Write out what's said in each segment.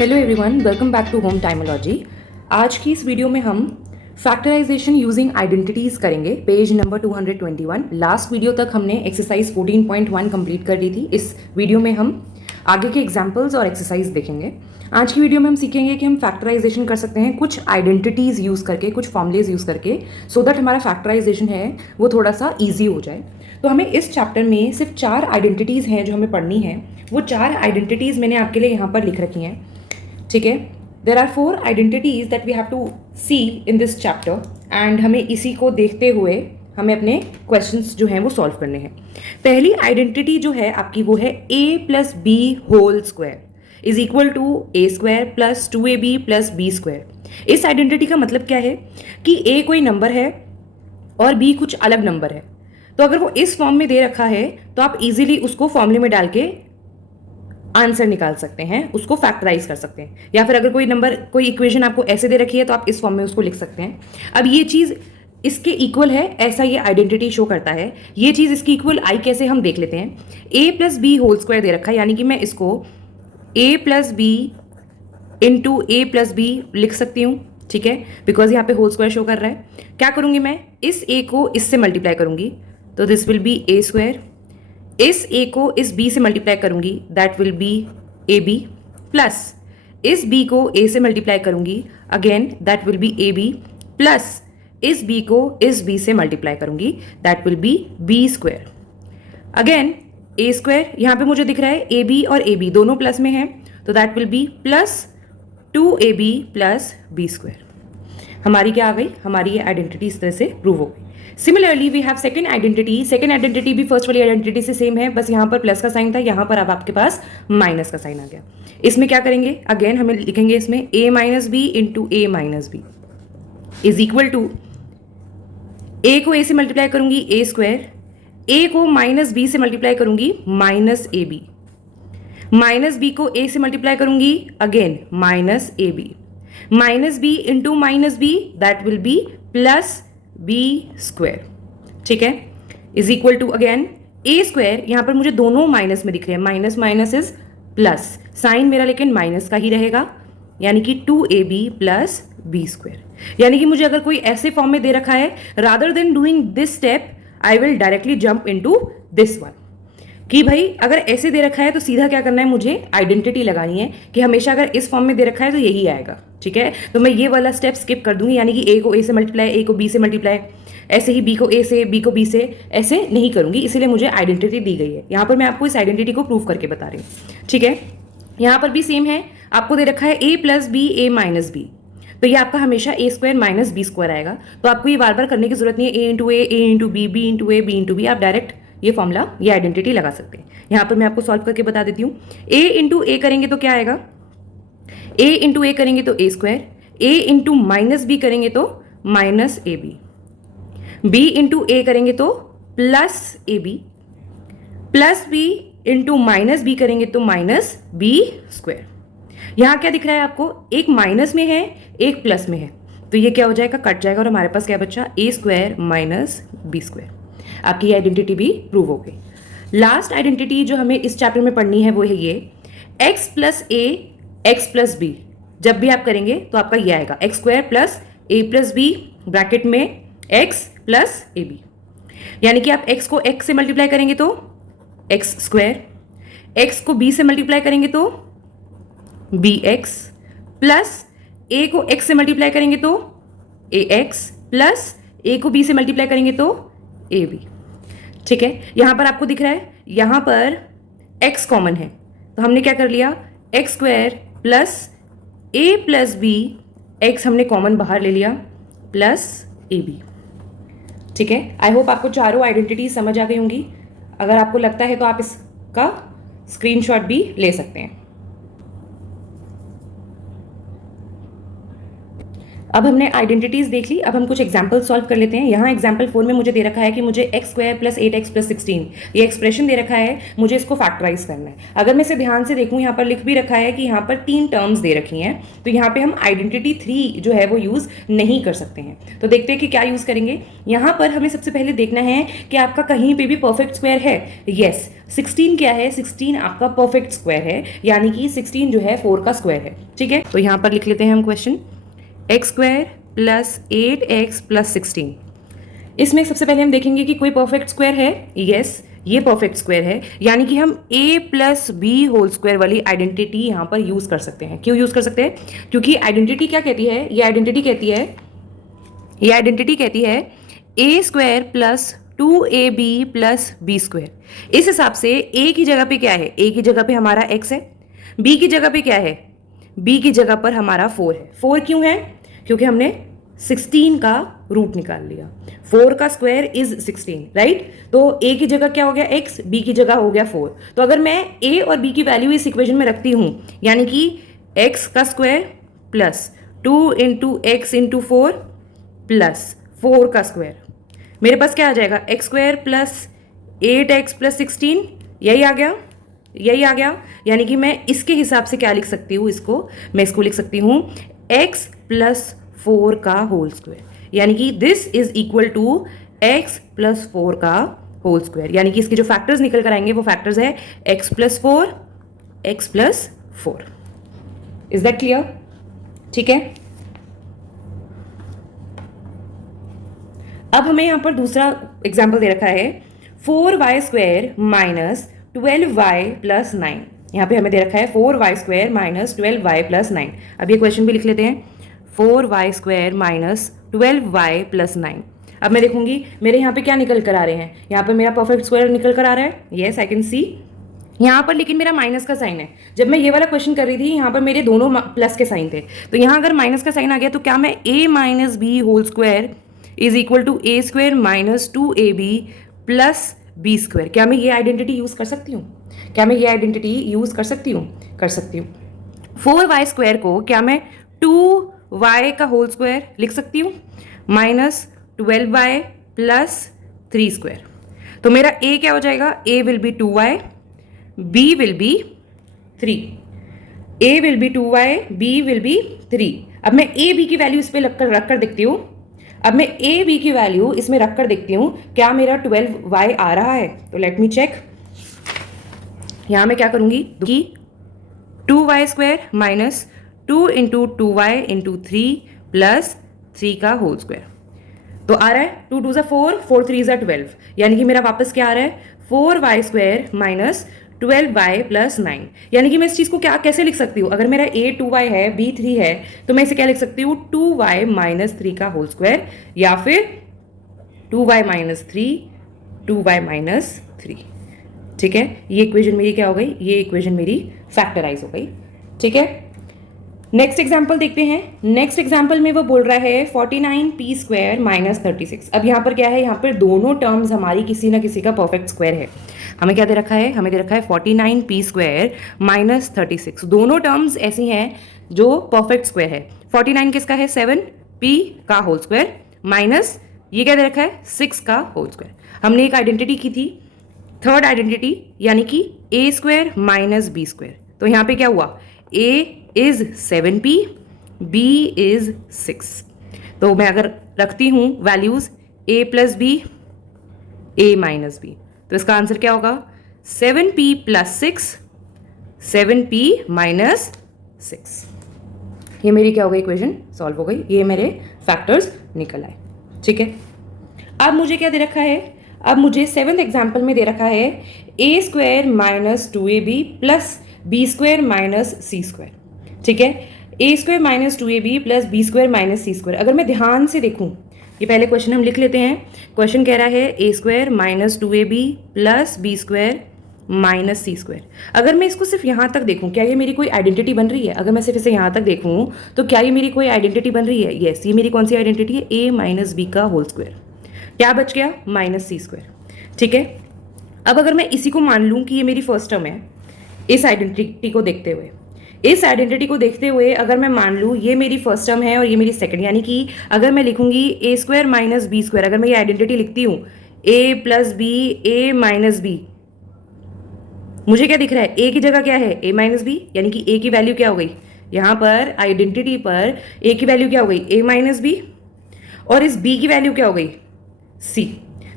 Hello everyone, welcome back to home Timology. आज की इस वीडियो में हम फैक्टराइजेशन यूजिंग आइडेंटिटीज करेंगे, पेज नंबर 221। लास्ट वीडियो तक हमने एक्सरसाइज 14.1 कंप्लीट कर ली थी। इस वीडियो में हम आगे के एग्जाम्पल्स और एक्सरसाइज देखेंगे। आज की वीडियो में हम सीखेंगे कि हम फैक्टराइजेशन कर सकते हैं कुछ आइडेंटिटीज़ यूज़ करके, कुछ फॉर्मुलेज यूज़ करके, सो दैट हमारा फैक्टराइजेशन है वो थोड़ा सा ईजी हो जाए। तो हमें इस चैप्टर में सिर्फ 4 आइडेंटिटीज़ हैं जो हमें पढ़नी है। वो 4 आइडेंटिटीज़ मैंने आपके लिए यहाँ पर लिख रखी हैं, ठीक है। There are 4 identities that we have to see in this chapter and हमें इसी को देखते हुए हमें अपने क्वेश्चंस जो हैं वो सॉल्व करने हैं। पहली आइडेंटिटी जो है आपकी वो है a plus B whole square is equal to a square plus 2ab plus b square. इस आइडेंटिटी का मतलब क्या है कि a कोई नंबर है और b कुछ अलग नंबर है। तो अगर वो इस फॉर्म में दे रखा है तो आप इजीली उसको फॉर्मूले में डाल के आंसर निकाल सकते हैं, उसको फैक्टराइज कर सकते हैं। या फिर अगर कोई नंबर, कोई इक्वेशन आपको ऐसे दे रखी है तो आप इस फॉर्म में उसको लिख सकते हैं। अब ये चीज़ इसके इक्वल है, ऐसा ये आइडेंटिटी शो करता है। ये चीज़ इसकी इक्वल आई कैसे, हम देख लेते हैं। a plus B whole square दे रखा है, यानी कि मैं इसको a plus B into A plus B लिख सकती हूँ, ठीक है, बिकॉज यहाँ पे होल स्क्वायर शो कर रहा है। क्या करूँगी मैं, इस a को इससे मल्टीप्लाई करूँगी तो this will be a square. इस a को इस b से मल्टीप्लाई करूंगी, that will be a B, plus इस b को a से मल्टीप्लाई करूंगी, again that will be a B, plus इस b को इस b से मल्टीप्लाई करूंगी, that will be b square. Again a square, यहाँ पे मुझे दिख रहा है ए बी और ए बी दोनों प्लस में है, तो that will be plus 2ab plus b square. हमारी क्या आ गई, हमारी ये आइडेंटिटी इस तरह से प्रूव हो गई। Similarly we have second identity. Second identity भी फर्स्ट वाली आइडेंटिटी से सेम है, बस यहाँ पर प्लस का साइन था, यहाँ पर अब आपके पास माइनस का साइन आ गया। इसमें क्या करेंगे, अगेन हमें लिखेंगे इसमें a minus b into a minus b is equal to, a को a से मल्टीप्लाई करूंगी ए स्क्वायर, a को माइनस बी से मल्टीप्लाई करूंगी माइनस ए बी, माइनस बी को a से मल्टीप्लाई करूंगी again minus A b, minus b into minus b that will be plus b square, ठीक है, is equal to again a square. यहां पर मुझे दोनों माइनस में दिख रहे हैं, minus minus is plus, sign मेरा लेकिन माइनस का ही रहेगा, यानी कि 2ab प्लस बी स्क्वायर। यानी कि मुझे अगर कोई ऐसे फॉर्म में दे रखा है, rather than doing this step I will directly jump into this one, कि भाई अगर ऐसे दे रखा है तो सीधा क्या करना है, मुझे आइडेंटिटी लगानी है कि हमेशा अगर इस फॉर्म में दे रखा है तो यही आएगा, ठीक है। तो मैं ये वाला स्टेप स्किप कर दूंगी, यानी कि a को a से मल्टीप्लाई, a को b से मल्टीप्लाई, ऐसे ही b को a से, b को b से, ऐसे नहीं करूंगी, इसीलिए मुझे आइडेंटिटी दी गई है। यहाँ पर मैं आपको इस आइडेंटिटी को प्रूव करके बता रही हूँ, ठीक है। यहाँ पर भी सेम है, आपको दे रखा है a plus b a minus b, तो ये आपका हमेशा a square minus B square आएगा। तो आपको ये बार बार करने की जरूरत नहीं है, ए इंटू ए इंटू बी, बी इंटू ए, बी इंटू बी, आप डायरेक्ट ये फॉर्मूला, ये आइडेंटिटी लगा सकते हैं। यहाँ पर मैं आपको सॉल्व करके बता देती हूँ। a इंटू ए करेंगे तो क्या आएगा, a इंटू ए करेंगे तो A square, a into minus B करेंगे तो minus A B, b into A करेंगे तो plus A B, plus B into minus B करेंगे तो माइनस बी स्क्वायर। यहाँ क्या दिख रहा है आपको, एक माइनस में है एक प्लस में है, तो ये क्या हो जाएगा, कट जाएगा और हमारे पास क्या बचा, ए स्क्वायर माइनस बी स्क्वायर। आपकी आइडेंटिटी भी प्रूव हो गई। लास्ट आइडेंटिटी जो हमें इस चैप्टर में पढ़नी है वो है ये x plus a x plus B. जब भी आप करेंगे तो आपका ये आएगा x square plus a plus B bracket में x प्लस ए बी, यानी कि आप x को x से मल्टीप्लाई करेंगे तो एक्स स्क्वायर, x को b से मल्टीप्लाई करेंगे तो बी एक्स, प्लस a को x से मल्टीप्लाई करेंगे तो ए एक्स, प्लस a को b से मल्टीप्लाई करेंगे तो ए बी, ठीक है। यहां पर आपको दिख रहा है, यहां पर x कॉमन है तो हमने क्या कर लिया, x square plus a plus b, x हमने कॉमन बाहर ले लिया, प्लस ए बी, ठीक है। आई होप आपको चारों आइडेंटिटी समझ आ गई होंगी। अगर आपको लगता है तो आप इसका स्क्रीनशॉट भी ले सकते हैं। अब हमने आइडेंटिटीज देख ली, अब हम कुछ एग्जाम्पल सॉल्व कर लेते हैं। यहाँ एग्जाम्पल 4 में मुझे दे रखा है कि मुझे x square plus 8x plus 16 ये एक्सप्रेशन दे रखा है, मुझे इसको फैक्टराइज करना है। अगर मैं इसे ध्यान से देखूँ, यहाँ पर लिख भी रखा है कि यहाँ पर 3 टर्म्स दे रखी हैं, तो यहाँ पे हम आइडेंटिटी 3 जो है वो यूज़ नहीं कर सकते हैं। तो देखते हैं कि क्या यूज़ करेंगे। यहाँ पर हमें सबसे पहले देखना है कि आपका कहीं पर भी परफेक्ट स्क्वायर है। येस, 16 क्या है, 16 आपका परफेक्ट स्क्वायर है, यानी कि 16 जो है 4 का स्क्वायर है। ठीक है, तो यहाँ पर लिख लेते हैं हम question, x square plus 8x plus 16। इसमें सबसे पहले हम देखेंगे कि कोई परफेक्ट स्क्वायर है। यस, ये परफेक्ट स्क्वायर है, यानी कि हम a plus B whole square वाली आइडेंटिटी यहाँ पर यूज कर सकते हैं। क्यों यूज कर सकते हैं? क्योंकि आइडेंटिटी क्या कहती है, ये आइडेंटिटी कहती है a square plus 2ab plus b square. इस हिसाब से a की जगह पे क्या है, a की जगह पे हमारा x है, b की जगह पे क्या है, b की जगह पर हमारा 4 है। 4 क्यों है? क्योंकि हमने 16 का रूट निकाल लिया। 4 का स्क्वायर इज 16, राइट। तो a की जगह क्या हो गया x, b की जगह हो गया 4। तो अगर मैं a और b की वैल्यू इस इक्वेशन में रखती हूं, यानी कि x का square plus 2 into x into 4 plus 4 का स्क्वायर, मेरे पास क्या आ जाएगा, x square plus 8x plus 16, यही आ गया। यानी कि मैं इसके हिसाब से क्या लिख सकती हूँ, मैं इसको लिख सकती हूँ x प्लस 4 का होल स्क्वायर, यानी कि this is equal to x plus 4 का होल स्क्वायर। यानी कि इसके जो फैक्टर्स निकल कर आएंगे वो फैक्टर्स है x plus 4, x plus 4। Is that clear? ठीक है, अब हमें यहां पर दूसरा एग्जाम्पल दे रखा है 4y square minus 12y plus 9। यहाँ पे हमें दे रखा है 4y square minus 12y plus 9। अब ये क्वेश्चन भी लिख लेते हैं, 4y square minus 12y plus 9। अब मैं देखूंगी मेरे यहाँ पे क्या निकल कर आ रहे हैं, यहाँ पर मेरा परफेक्ट स्क्वायर निकल कर आ रहा है। येस, आई कैन सी यहाँ पर, लेकिन मेरा माइनस का साइन है। जब मैं ये वाला क्वेश्चन कर रही थी, यहाँ पर मेरे दोनों प्लस के साइन थे, तो यहाँ अगर माइनस का साइन आ गया तो क्या मैं a minus b whole square is equal to a square minus 2ab plus b square, क्या मैं ये आइडेंटिटी यूज कर सकती हूँ? कर सकती हूँ। 4y स्क्वायर को क्या मैं 2y का होल स्क्वायर लिख सकती हूँ माइनस 12y प्लस 3 स्क्वायर। तो मेरा a क्या हो जाएगा, a will be 2y, b will be 3। a will be 2y, b will be 3। अब मैं a b की वैल्यू इस पे रख कर देखती हूँ। अब मैं a b की वैल्यू इसमें रखकर देखती हूँ क्या मेरा 12y आ रहा है। तो लेट मी चेक। यहां मैं क्या करूंगी कि 2y square minus 2 into 2y into 3 plus 3 का होल स्क्वायर, तो आ रहा है 2 2 ज़ा 4, 4 3 ज़ा 12, यानी कि मेरा वापस क्या आ रहा है 4y square minus 12y plus 9। यानी कि मैं इस चीज़ को कैसे लिख सकती हूँ, अगर मेरा a 2y है, b 3 है, तो मैं इसे क्या लिख सकती हूँ 2y माइनस 3 का होल स्क्वायर, या फिर 2y माइनस 3, 2y माइनस 3। ठीक है, ये इक्वेशन मेरी क्या हो गई, ये इक्वेशन मेरी फैक्टराइज हो गई। ठीक है, नेक्स्ट एग्जाम्पल देखते हैं। नेक्स्ट एग्जाम्पल में वो बोल रहा है 49p स्क्वायर माइनस 36। अब यहाँ पर क्या है, यहाँ पर दोनों टर्म्स हमारी किसी ना किसी का परफेक्ट स्क्वायर है। हमें क्या दे रखा है, हमें दे रखा है 49p स्क्वायर माइनस 36। दोनों टर्म्स ऐसी हैं जो परफेक्ट स्क्वायर है। 49 किसका है, 7p का होल स्क्वायर माइनस ये क्या दे रखा है 6 का होल स्क्वायर। हमने एक आइडेंटिटी की थी, थर्ड आइडेंटिटी, यानी कि a square minus B square. तो यहाँ पे क्या हुआ, a is 7p, b is 6। तो मैं अगर रखती हूँ values a plus b, a minus b, तो इसका आंसर क्या होगा 7p प्लस 6, 7p माइनस 6। ये मेरी क्या हो गई, इक्वेशन सॉल्व हो गई, ये मेरे फैक्टर्स निकल आए। ठीक है, अब मुझे क्या दे रखा है, अब मुझे 7th एग्जाम्पल में दे रखा है a square minus 2ab plus b square minus c square. ठीक है, a square minus 2ab plus b square minus c square. अगर मैं ध्यान से देखूं, ये पहले क्वेश्चन हम लिख लेते हैं। क्वेश्चन कह रहा है a square minus 2ab plus b square minus c square. अगर मैं इसको सिर्फ यहाँ तक देखूँ, क्या ये मेरी कोई आइडेंटिटी बन रही है? अगर मैं सिर्फ इसे यहाँ तक देखूँ तो क्या ये मेरी कोई आइडेंटिटी बन रही है? येस, ये मेरी कौन सी आइडेंटिटी है, a माइनस बी का होल स्क्वायर। क्या बच गया, माइनस सी स्क्वायर। ठीक है, अब अगर मैं इसी को मान लूँ कि ये मेरी फर्स्ट टर्म है, इस आइडेंटिटी को देखते हुए इस आइडेंटिटी को देखते हुए अगर मैं मान लूँ ये मेरी फर्स्ट टर्म है और ये मेरी सेकंड, यानी कि अगर मैं लिखूंगी ए स्क्वायर माइनस बी स्क्वायर, अगर मैं ये आइडेंटिटी लिखती हूँ ए plus b a minus B, मुझे क्या दिख रहा है, ए की जगह क्या है ए माइनस बी, यानी कि ए की वैल्यू क्या हो गई, यहाँ पर आइडेंटिटी पर ए की वैल्यू क्या हो गई ए माइनस बी, और इस बी की वैल्यू क्या हो गई सी।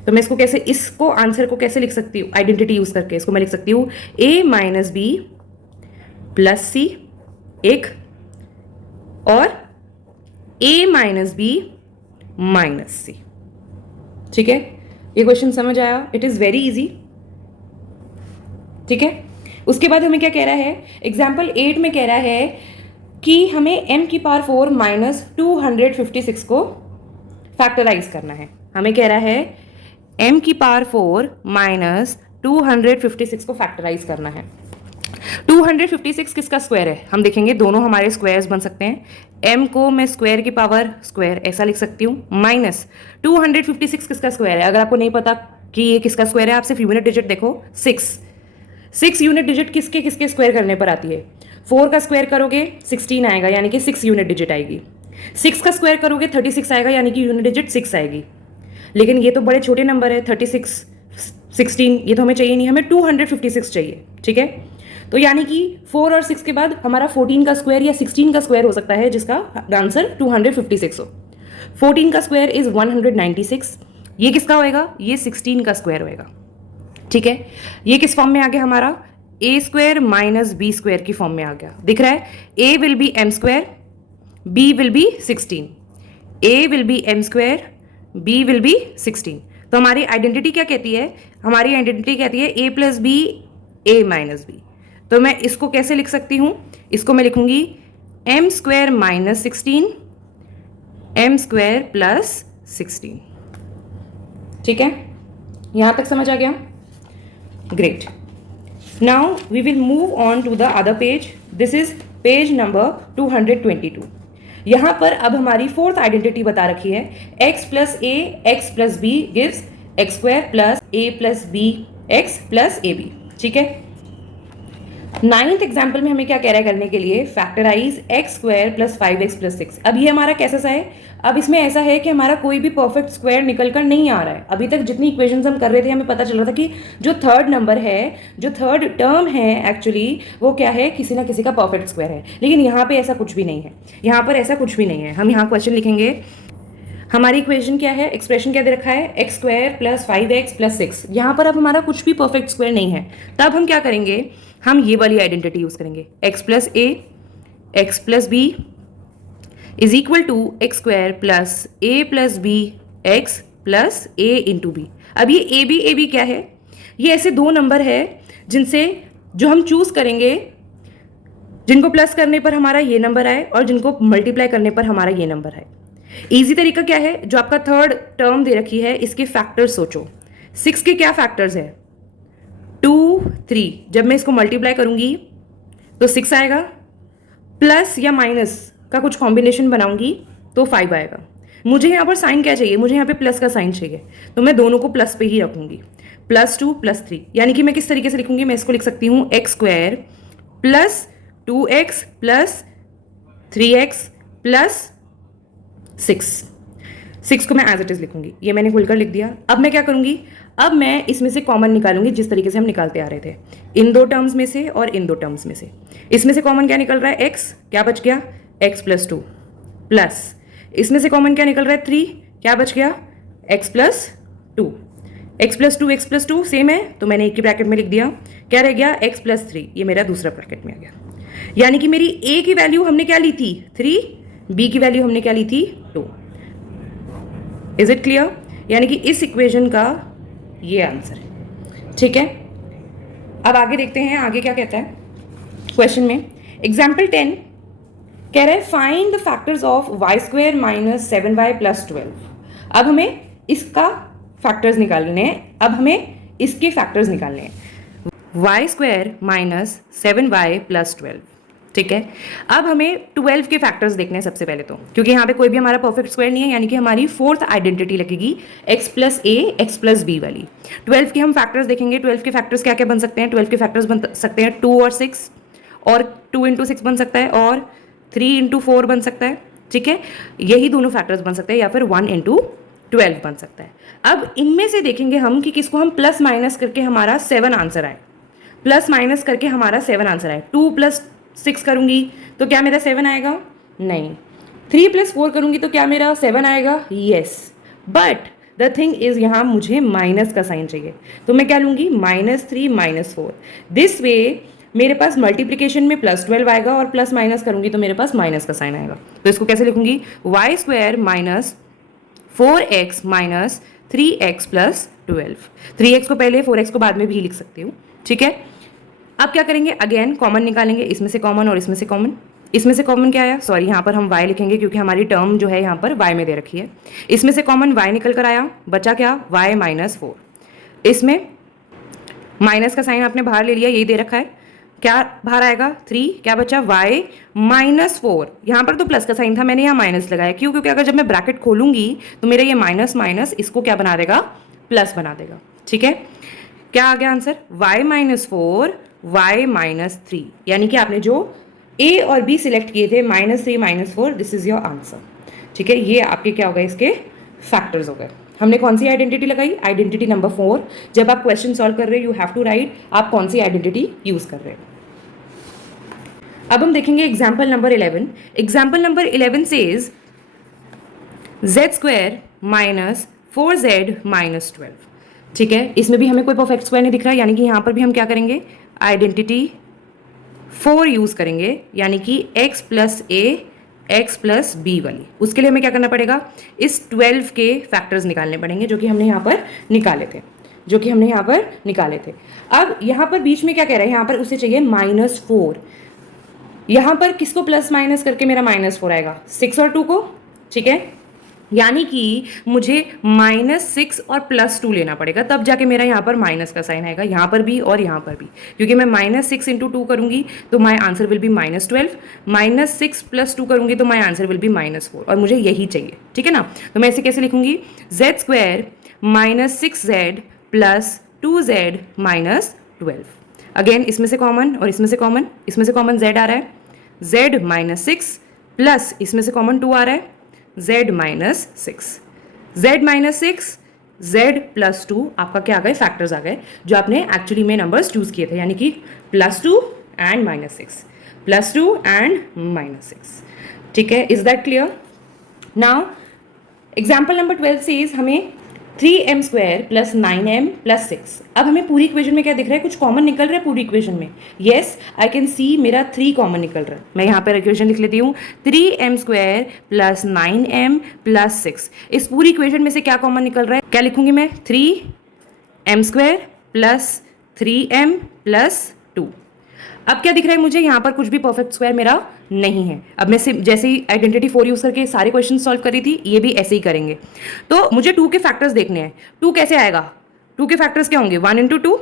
तो मैं इसको कैसे, इसको आंसर को कैसे लिख सकती हूँ, आइडेंटिटी यूज करके इसको मैं लिख सकती हूँ ए माइनस बी प्लस सी एक, और a माइनस बी माइनस सी। ठीक है, ये क्वेश्चन समझ आया, इट इज वेरी इजी। ठीक है, उसके बाद हमें क्या कह रहा है, एग्जाम्पल 8 में कह रहा है कि हमें m की पावर 4 माइनस 256 को फैक्टराइज करना है। हमें कह रहा है m की पावर 4 माइनस 256 को फैक्टराइज करना है। 256 किसका स्क्वायर है, हम देखेंगे दोनों हमारे स्क्वायर्स बन सकते हैं। m को मैं स्क्वायर की पावर स्क्वायर ऐसा लिख सकती हूँ, माइनस 256 किसका स्क्वायर है। अगर आपको नहीं पता कि ये किसका स्क्वायर है, आप सिर्फ यूनिट डिजिट देखो, 6 यूनिट डिजिट किसके किसके स्क्वायर करने पर आती है। 4 का स्क्वायर करोगे 16 आएगा, यानी कि 6 यूनिट डिजिट आएगी। 6 का स्क्वायर करोगे 36 आएगा, यानी कि यूनिट डिजिट 6 आएगी। लेकिन ये तो बड़े छोटे नंबर है, 36 16 ये तो हमें चाहिए नहीं, हमें 256 चाहिए। ठीक है, तो यानी कि 4 और 6 के बाद हमारा 14 का स्क्वायर या 16 का स्क्वायर हो सकता है, जिसका आंसर 256 हो। 14 का स्क्वायर इज 196, ये किसका होएगा, ये 16 का स्क्वायर होएगा। ठीक है, ये किस फॉर्म में आ गया हमारा, A square minus B square की फॉर्म में आ गया। दिख रहा है, A will be M square, B will be 16, A will be M square, B will be 16। तो हमारी आइडेंटिटी क्या कहती है, हमारी आइडेंटिटी कहती है ए plus b a minus b. तो मैं इसको कैसे लिख सकती हूं, इसको मैं लिखूंगी m square minus 16 m square plus 16। ठीक है, यहां तक समझ आ गया, great. Now we will move on to the other page, this is page number 222। यहां पर अब हमारी फोर्थ आइडेंटिटी बता रखी है, x plus a x plus b gives x square plus a plus b x plus A b. ठीक है, 9th example में हमें क्या कह रहा है करने के लिए, factorise x square plus 5x plus 6। अब ये हमारा कैसा सा है, अब इसमें ऐसा है कि हमारा कोई भी परफेक्ट स्क्वायर निकल कर नहीं आ रहा है। अभी तक जितनी इक्वेशंस हम कर रहे थे हमें पता चल रहा था कि जो थर्ड नंबर है, जो थर्ड टर्म है एक्चुअली वो क्या है, किसी ना किसी का परफेक्ट स्क्वायर है। लेकिन यहाँ पे ऐसा कुछ भी नहीं है, यहाँ पर ऐसा कुछ भी नहीं है। हम यहाँ क्वेश्चन लिखेंगे, हमारी इक्वेशन क्या है, एक्सप्रेशन क्या दे रखा है, x square plus 5x plus 6। यहाँ पर अब हमारा कुछ भी परफेक्ट स्क्वायर नहीं है, तब हम क्या करेंगे, हम ये वाली आइडेंटिटी यूज करेंगे, x plus a x plus b is equal to x square plus a plus b x plus a into b. अब ये ए बी क्या है, ये ऐसे दो नंबर है जिनसे जो हम चूज करेंगे, जिनको प्लस करने पर हमारा ये नंबर आए और जिनको मल्टीप्लाई करने पर हमारा ये नंबर आए। इजी तरीका क्या है, जो आपका थर्ड टर्म दे रखी है इसके फैक्टर्स सोचो। 6 के क्या फैक्टर्स है, 2 3, जब मैं इसको मल्टीप्लाई करूंगी तो 6 आएगा, प्लस या माइनस का कुछ कॉम्बिनेशन बनाऊंगी तो 5 आएगा। मुझे यहाँ पर साइन क्या चाहिए, मुझे यहाँ पे प्लस का साइन चाहिए, तो मैं दोनों को प्लस पे ही रखूंगी, +2 +3। यानी कि मैं किस तरीके से लिखूंगी, मैं इसको लिख सकती हूँ x square plus 2x plus 3x plus 6 को मैं एज इट इज लिखूंगी, ये मैंने खुलकर लिख दिया। अब मैं क्या करूंगी, अब मैं इसमें से कॉमन निकालूंगी जिस तरीके से हम निकालते आ रहे थे, इन दो टर्म्स में से और इन दो टर्म्स में से। इसमें से कॉमन क्या निकल रहा है, x, क्या बच गया x प्लस 2, प्लस इसमें से कॉमन क्या निकल रहा है 3, क्या बच गया x plus 2, x plus 2 x plus 2 same है तो मैंने एक ही ब्रैकेट में लिख दिया, क्या रह गया x प्लस 3, ये मेरा दूसरा ब्रैकेट में आ गया। यानी कि मेरी a की वैल्यू हमने क्या ली थी 3, b की वैल्यू हमने क्या ली थी 2। इज इट क्लियर, यानी कि इस इक्वेशन का ये आंसर है। ठीक है, अब आगे देखते हैं आगे क्या कहता है क्वेश्चन में। एग्जाम्पल 10 कह रहा है find the factors of y square minus 7y plus 12। अब हमें इसका फैक्टर्स निकालने हैं, अब हमें इसके फैक्टर्स निकालने हैं, y square minus 7y plus 12। ठीक है, अब हमें 12 के फैक्टर्स देखने हैं सबसे पहले तो, क्योंकि यहाँ पे कोई भी हमारा परफेक्ट स्क्वायर नहीं है, यानी कि हमारी फोर्थ आइडेंटिटी लगेगी x plus a x plus B वाली। 12 के हम फैक्टर्स देखेंगे, 12 के फैक्टर्स क्या क्या बन सकते हैं, 12 के फैक्टर्स बन सकते हैं 2 और 6, और 2 इंटू 6 बन सकता है, और 3 इंटू 4 बन सकता है, ठीक है, यही दोनों फैक्टर्स बन सकते हैं, या फिर 1 इंटू 12 बन सकता है। अब इनमें से देखेंगे हम कि किसको हम प्लस माइनस करके हमारा 7 आंसर आए, प्लस माइनस करके हमारा 7 आंसर आए। 2 + 6 करूंगी तो क्या मेरा 7 आएगा? नहीं। 3 + 4 करूंगी तो क्या मेरा 7 आएगा? Yes. But the thing is यहाँ मुझे माइनस का साइन चाहिए, तो मैं क्या लूंगी? -3 - 4। दिस वे मेरे पास मल्टीप्लीकेशन में +12 आएगा, और प्लस माइनस करूंगी तो मेरे पास माइनस का साइन आएगा। तो इसको कैसे लिखूंगी? y² - 4x - 3x + 12। 3x को पहले, 4x को बाद में भी लिख सकती हूँ, ठीक है। अब क्या करेंगे? अगेन कॉमन निकालेंगे, इसमें से कॉमन और इसमें से कॉमन। इसमें से कॉमन क्या आया? सॉरी, यहाँ पर हम y लिखेंगे क्योंकि हमारी टर्म जो है यहाँ पर y में दे रखी है। इसमें से कॉमन y निकल कर आया, बचा क्या? y - 4। इसमें माइनस का साइन आपने बाहर ले लिया, यही दे रखा है, क्या बाहर आएगा? 3। क्या बचा? y - 4। यहाँ पर तो प्लस का साइन था, मैंने यहाँ माइनस लगाया, क्यों? क्योंकि अगर जब मैं ब्रैकेट खोलूंगी तो मेरा ये माइनस माइनस इसको क्या बना देगा? प्लस बना देगा, ठीक है। क्या आ गया आंसर? y - 4 y - 3, यानी कि आपने जो a और b सिलेक्ट किए थे, -3 - 4, दिस इज योर आंसर, ठीक है। ये आपके क्या हो गए? इसके फैक्टर्स हो गए। हमने कौन सी आइडेंटिटी लगाई? Identity number 4। जब आप क्वेश्चन सॉल्व कर रहे हो, यू हैव टू राइट आप कौन सी आइडेंटिटी यूज कर रहे हो। अब हम देखेंगे example number 11। Example number 11 says z² - 4z - 12, ठीक है। इसमें भी हमें कोई परफेक्ट स्क्वायर नहीं दिख रहा है, यानी कि यहाँ पर भी हम क्या करेंगे? आइडेंटिटी 4 यूज करेंगे, यानी कि x + a x + b वाली। उसके लिए हमें क्या करना पड़ेगा? इस 12 के फैक्टर्स निकालने पड़ेंगे, जो कि हमने यहाँ पर निकाले थे, अब यहाँ पर बीच में क्या कह रहा है? यहाँ पर उसे चाहिए -4। यहाँ पर किसको प्लस माइनस करके मेरा -4 आएगा? 6 और 2 को, ठीक है। यानी कि मुझे -6 और +2 लेना पड़ेगा, तब जाके मेरा यहाँ पर माइनस का साइन आएगा, यहाँ पर भी और यहाँ पर भी, क्योंकि मैं -6 × 2 करूँगी तो माई आंसर विल बी -12, -6 + 2 करूँगी तो माई आंसर विल बी -4, और मुझे यही चाहिए, ठीक है ना। तो मैं इसे कैसे लिखूँगी? z² - 6z + 2z - 12। अगेन इसमें से कॉमन और इसमें से कॉमन, इसमें से कॉमन z आ रहा है, z - 6 प्लस इसमें से कॉमन 2 आ रहा है, z - 6, z - 6 z + 2 आपका क्या आ गए? फैक्टर्स आ गए, जो आपने एक्चुअली में नंबर्स चूज किए थे, यानी कि +2 एंड -6, +2 एंड -6, ठीक है। Is that clear? Now example number 12 से हमें 3m² + 9m + 6। अब हमें पूरी इक्वेशन में क्या दिख रहा है? कुछ कॉमन निकल रहा है पूरी इक्वेशन में। येस, आई कैन सी मेरा 3 कॉमन निकल रहा है। मैं यहाँ पर इक्वेशन लिख लेती हूँ, 3m² + 9m + 6। इस पूरी इक्वेशन में से क्या कॉमन निकल रहा है? क्या लिखूंगी मैं? 3m² + 3m + 2। अब क्या दिख रहा है मुझे? यहाँ पर कुछ भी परफेक्ट स्क्वायर मेरा नहीं है। अब मैं जैसे ही आइडेंटिटी 4 यूज करके सारे क्वेश्चन सॉल्व करी थी, ये भी ऐसे ही करेंगे। तो मुझे 2 के फैक्टर्स देखने हैं। 2 कैसे आएगा? 2 के फैक्टर्स क्या होंगे? 1 × 2,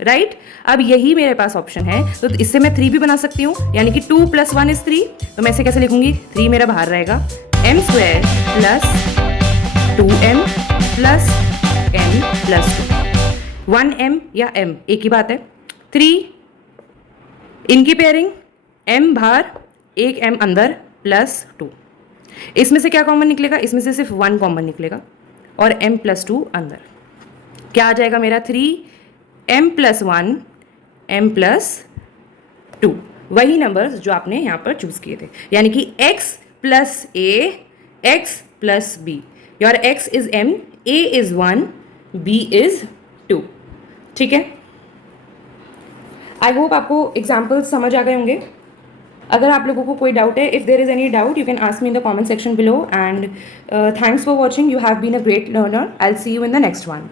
राइट। अब यही मेरे पास ऑप्शन है, तो इससे मैं 3 भी बना सकती हूँ, यानी कि 2 + 1 = 3। तो मैं इसे कैसे लिखूंगी? 3 मेरा बाहर रहेगा, m² + 2m + n + 2। 1m या m एक ही बात है। 3 इनकी पेयरिंग, m बाहर, एक m अंदर, +2। इसमें से क्या कॉमन निकलेगा? इसमें से सिर्फ 1 कॉमन निकलेगा, और m + 2 अंदर। क्या आ जाएगा मेरा? 3m + 1 m + 2, वही नंबर्स जो आपने यहाँ पर चूज किए थे, यानी कि x + a x + b। Your x is m, a is 1, b is 2, ठीक है। आई होप आपको एग्जाम्पल्स समझ आ गए होंगे। अगर आप लोगों को कोई डाउट है, if there is any doubt you can ask me in the comment section below, and thanks for watching. You have been a great learner. I will see you in the next one.